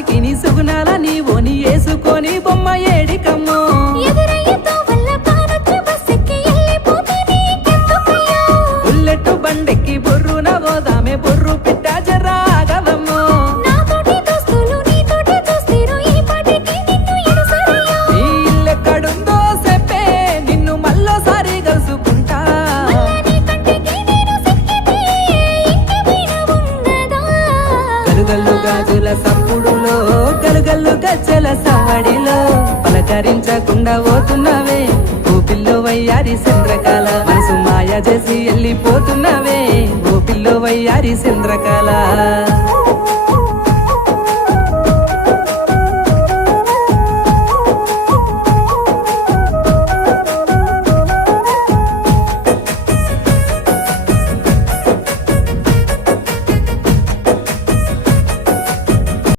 like any గలుగల్లు గాజుల సప్పుడులో గలుగల్లు గజ్జల సవడిలో పలకరించకుండా పోతున్నవే. ఓ పిల్లో వయ్యారి చంద్రకాల మనసు మాయ చేసి వెళ్ళిపోతున్నవే ఓ పిల్లో వయ్యారి చంద్రకాల